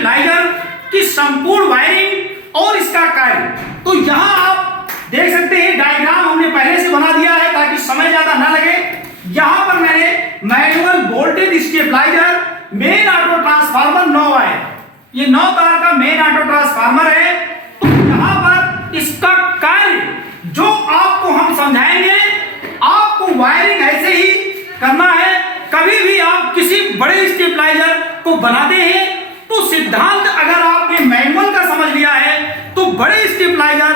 Stabiliser की संपूर्ण wiring और इसका कार्य। तो यहां आप देख सकते हैं डायग्राम हमने पहले से बना दिया है ताकि समय ज्यादा ना लगे। यहां पर मैंने manual voltage stabiliser main auto transformer 9 wire, ये 9 तार का मेन ऑटो ट्रांसफार्मर है। तो यहां पर इसका कार्य जो आपको हम समझाएंगे, आपको वायरिंग ऐसे ही करना है। कभी भी आप किसी बड़े स्टेबलाइजर को बनाते हैं तो सिद्धांत अगर आपने मैनुअल का समझ लिया है तो बड़े स्टेबलाइजर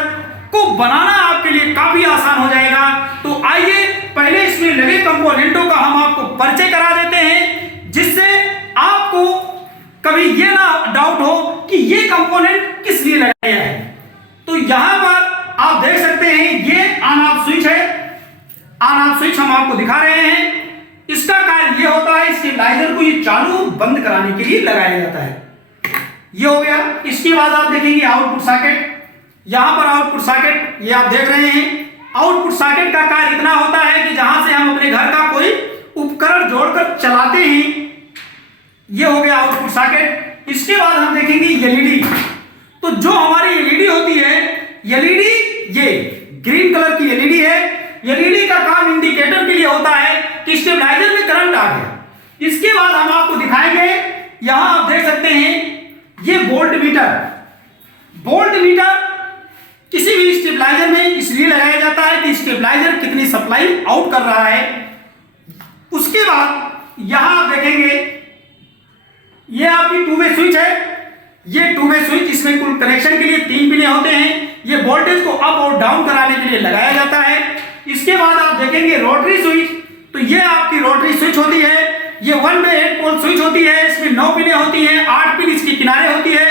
को बनाना आपके लिए काफी आसान हो जाएगा। तो आइए पहले इसमें लगे कंपोनेंटों का हम आपको परिचय करा देते हैं, जिससे आपको कभी ये ना डाउट हो कि ये कंपोनेंट किस लिए लगाया है। तो यहां पर आप देख सकते हैं ये ऑन ऑफ स्विच है। ऑन ऑफ स्विच हम आपको दिखा रहे हैं। इसका कार्य ये होता है स्टेबलाइजर को ये चालू बंद कराने के लिए लगाया जाता है। ये हो गया। इसके बाद आप देखेंगे आउटपुट सॉकेट। यहां पर आउटपुट सॉकेट ये आप देख रहे हैं। आउटपुट सॉकेट का कार्य इतना होता है कि जहां से हम अपने घर का कोई उपकरण जोड़कर चलाते हैं। ये हो गया आउटपुट सॉकेट। इसके बाद हम देखेंगे एलईडी। तो जो हमारी एलईडी होती है, एलईडी ये ग्रीन कलर की एलईडी है। एलईडी का काम इंडिकेटर के लिए होता है कि स्टेबलाइजर में करंट आ गया। इसके बाद हम आपको दिखाएंगे, यहां आप देख सकते हैं ये वोल्ट मीटर। वोल्ट मीटर किसी भी स्टेबलाइजर में इसलिए लगाया जाता है कि स्टेबलाइजर कितनी सप्लाई आउट कर रहा है। उसके बाद यहां आप देखेंगे ये आपकी टू वे स्विच है। ये टू वे स्विच, इसमें कुल कनेक्शन के लिए 3 पिने होते हैं। ये वोल्टेज को अप और डाउन कराने के लिए लगाया जाता है। इसके बाद आप देखेंगे रोटरी स्विच। तो ये आपकी रोटरी स्विच होती है। ये 1/8 पोल स्विच होती है। इसमें 9 पिने होती हैं, 8 पिन इसकी किनारे होती है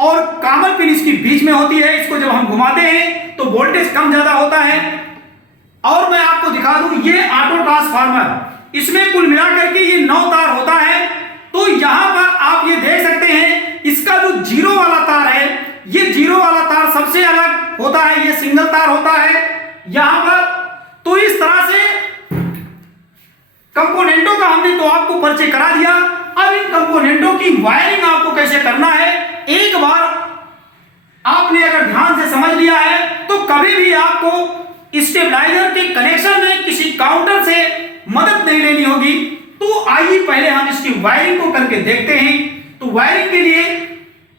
और कॉमन पिन इसकी बीच में होती है। इसको जब हम घुमाते हैं तो वोल्टेज कम ज्यादा होता है। और मैं आपको दिखा दूं ये ऑटो ट्रांसफार्मर, इसमें कुल मिलाकर के ये 9 तार होता है। तो यहां पर आप ये देख सकते हैं इसका जो जीरो वाला तार है, ये जीरो वाला तार सबसे अलग होता है। ये सिंगल तार होता है यहां पर। तो इस तरह से कंपोनेंटों का हमने तो आपको परिचय करा दिया। अब इन कंपोनेंटों की वायरिंग आपको कैसे करना है, एक बार आपने अगर ध्यान से समझ लिया है तो कभी भी आपको स्टेबलाइजर के कनेक्शन में किसी काउंटर से मदद नहीं लेनी होगी। तो आइए पहले हम इसकी वायरिंग को करके देखते हैं। तो वायरिंग के लिए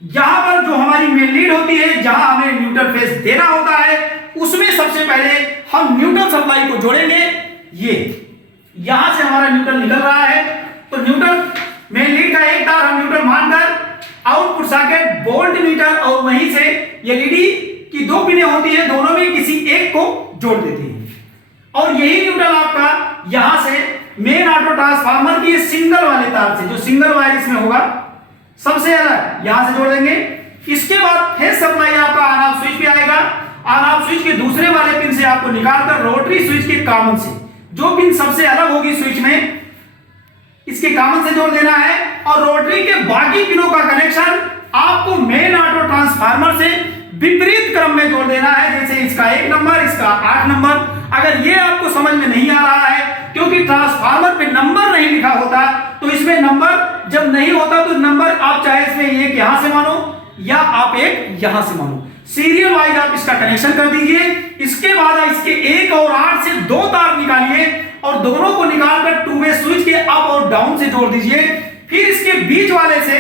यहां पर जो हमारी मेन लीड होती है, जहां हमें न्यूट्रल फेस देना होता है, उसमें सबसे पहले हम न्यूट्रल सप्लाई को जोड़ेंगे। ये यहां से हमारा न्यूट्रल निकल रहा है। तो न्यूट्रल मेन लीड का एक तार हम न्यूट्रल मानकर आउटपुट सॉकेट, वोल्ट मीटर और वहीं से एलईडी की 2 पिनें होती है, दोनों में किसी एक को जोड़ देती है। और यही न्यूट्रल आपका यहां से मेन ऑटो ट्रांसफार्मर की सिंगल वाले तार से, जो सिंगल वायर इसमें होगा सबसे अलग, यहां से जोड़ देंगे। इसके बाद फेज सप्लाई आपका ऑन ऑफ स्विच पे आएगा। ऑन ऑफ स्विच के दूसरे वाले पिन से आपको निकालकर रोटरी स्विच के कॉमन से, जो पिन सबसे अलग होगी स्विच में, इसके कॉमन से जोड़ देना है। और रोटरी के बाकी पिनों का कनेक्शन आपको मेन ऑटो ट्रांसफार्मर से विपरीत क्रम में जोड़ देना है। जैसे इसका 1 नंबर, इसका 8 नंबर। अगर ये आपको समझ में नहीं आ रहा है, क्योंकि ट्रांसफार्मर पे नंबर नहीं लिखा होता, तो इसमें नंबर जब नहीं होता तो नंबर आप चाहे इसमें एक यहां से मानो या आप एक यहां से मानो, सीरियल वाइज आप इसका कनेक्शन कर दीजिए। इसके बाद इसके 1 और 8 से 2 तार निकालिए और दोनों को निकालकर टू वे स्विच के अप और डाउन से जोड़ दीजिए। फिर इसके बीच वाले से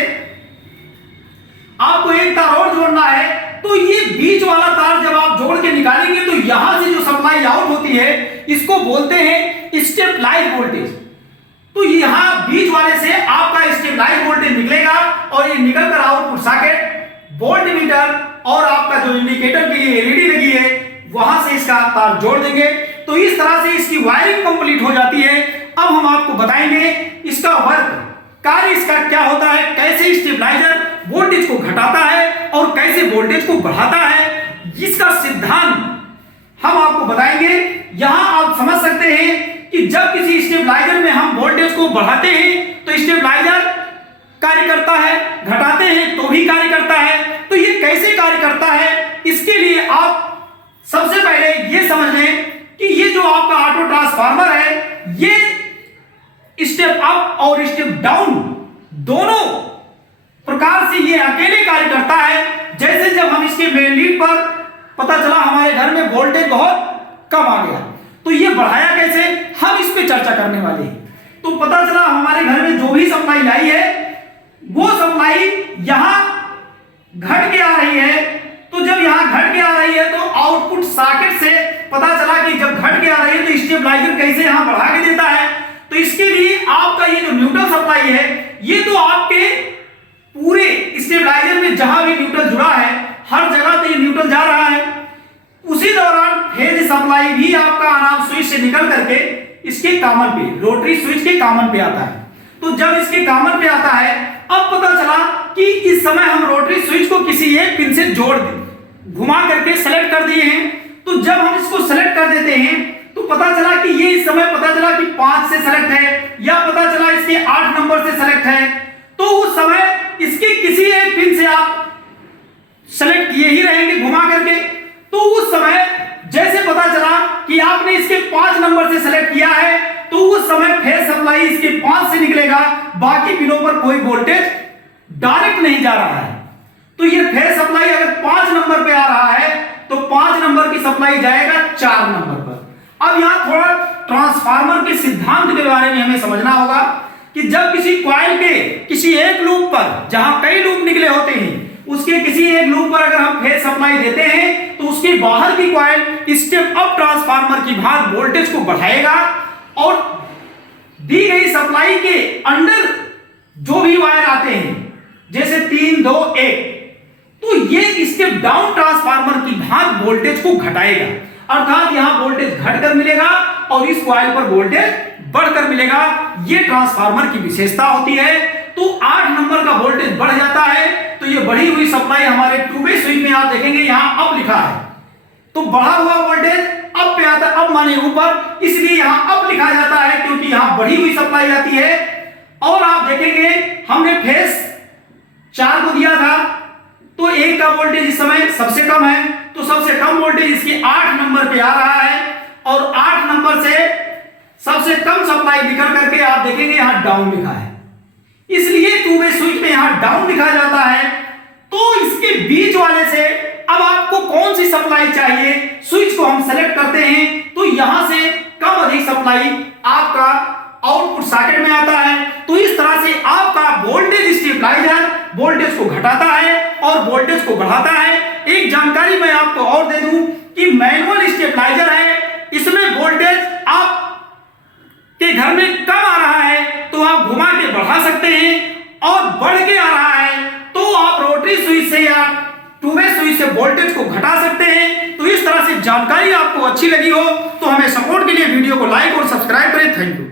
आपको एक तार और जोड़ना है। तो ये बीच वाला तार जब आप जोड़ के निकालेंगे तो यहां से जो सप्लाई आउट होती है, इसको बोलते हैं स्टेबलाइज वोल्टेज। तो यहां बीच वाले से आपका स्टेबलाइज वोल्टेज निकलेगा और ये निकलकर आउटपुट सॉकेट, वोल्ट मीटर और आपका जो इंडिकेटर के लिए एलईडी लगी है, वहां से इसका तार जोड़ देंगे। तो इस तरह से इसकी वायरिंग कंप्लीट हो जाती है। अब हम आपको बताएंगे इसका वर्क, कार्य इसका क्या होता है, कैसे स्टेबलाइजर वोल्टेज को घटाता है और कैसे वोल्टेज को बढ़ाता है। इसका सिद्धांत हम आपको बताएंगे। यहां आप समझ सकते हैं कि जब किसी स्टेबलाइजर में हम वोल्टेज को बढ़ाते हैं तो स्टेबलाइजर कार्य करता है, घटाते हैं तो भी कार्य करता है। तो ये कैसे कार्य करता है, इसके लिए आप सबसे पहले ये समझ लें कि ये जो आपका ऑटो ट्रांसफार्मर है, ये स्टेप अप और स्टेप डाउन दोनों प्रकार से ये अकेले पता चला हमारे घर में वोल्टेज बहुत कम आ गया। तो ये बढ़ाया कैसे, हम इस पे चर्चा करने वाले हैं। तो पता चला हमारे घर में जो भी सप्लाई आई है वो सप्लाई यहां घट के आ रही है। तो जब यहां घट के आ रही है तो आउटपुट सॉकेट से पता चला कि जब घट के आ रही है तो स्टेबलाइजर कैसे यहां बढ़ा के देता है। तो इसके लिए आपका ये जो न्यूट्रल सप्लाई है ये तो आपके पूरे स्टेबलाइजर में जहां भी न्यूट्रल जुड़ा है हर जगह तो ये न्यूट्रल जा रहा है। उसी दौरान फेज सप्लाई भी आपका अनाम स्विच से निकल करके इसके कॉमन पे, रोटरी स्विच के कॉमन पे आता है। तो जब इसके कॉमन पे आता है, अब पता चला कि इस समय हम रोटरी स्विच को किसी एक पिन से जोड़ दे, घुमा करके सेलेक्ट कर दिए हैं। तो जब हम इसको सेलेक्ट कर देते हैं तो पता चला कि ये इस समय पता चला कि 5 से सेलेक्ट है या पता चला इसके 8 नंबर से सेलेक्ट है। तो उस समय इसके किसी एक पिन से आप सेलेक्ट किए ही रहेंगे घुमा करके। तो उस समय जैसे पता चला कि आपने इसके 5 नंबर से सेलेक्ट किया है तो उस समय फेज सप्लाई इसके 5 से निकलेगा, बाकी पिनों पर कोई वोल्टेज डायरेक्ट नहीं जा रहा है। तो ये फेज सप्लाई अगर 5 नंबर पे आ रहा है तो 5 नंबर की सप्लाई जाएगा 4 नंबर पर। अब यहां थोड़ा ट्रांसफार्मर के सिद्धांत के बारे में हमें समझना होगा कि जब किसी कॉइल के किसी एक लूप पर, जहां कई लूप निकले होते हैं, उसके किसी एक लूप पर अगर हम फेज सप्लाई देते हैं तो उसके बाहर की कॉइल स्टेप अप ट्रांसफार्मर की भांति वोल्टेज को बढ़ाएगा और दी गई सप्लाई के अंडर जो भी वायर आते हैं जैसे 3 2 1 तो ये स्टेप डाउन ट्रांसफार्मर की भांति वोल्टेज को घटाएगा। अर्थात यहां वोल्टेज घटकर मिलेगा और इस कॉइल पर वोल्टेज बढ़कर मिलेगा। ये ट्रांसफार्मर की विशेषता होती है। तो 8 नंबर का वोल्टेज बढ़ जाता है तो ये बढ़ी हुई सप्लाई हमारे 2-वे स्विच में आप देखेंगे यहां अप लिखा है, तो बढ़ा हुआ वोल्टेज अप पे आता है, अप माने ऊपर, इसलिए यहां अप लिखा जाता है क्योंकि यहां बढ़ी हुई सप्लाई आती है। और आप देखेंगे हमने फेज 4 को दिया था तो 1 का वोल्टेज इस समय सबसे कम है, तो सबसे कम वोल्टेज इसके 8 नंबर पे आ रहा है और 8 नंबर से सबसे कम सप्लाई निकल करके आप देखेंगे यहां डाउन लिखा है, इसलिए 2-वे स्विच में यहां डाउन लिखा जाता है। तो इसके बीच वाले से अब आपको कौन सी सप्लाई चाहिए, स्विच को हम सेलेक्ट करते हैं तो यहां से कम अधिक सप्लाई आपका आउटपुट सॉकेट में आता है। तो इस तरह से आपका वोल्टेज स्टेबलाइजर वोल्टेज को घटाता है और वोल्टेज को बढ़ाता है। एक जानकारी मैं आपको और दे दूं कि मैनुअल स्टेबलाइजर है, इसमें वोल्टेज आप के घर में कम आ रहा है तो आप घुमा के बढ़ा सकते हैं और बढ़ के आ रहा है तो आप रोटरी स्विच से या 2-वे स्विच से वोल्टेज को घटा सकते हैं। तो इस तरह से जानकारी आपको अच्छी लगी हो तो हमें सपोर्ट के लिए वीडियो को लाइक और सब्सक्राइब करें। Thank you.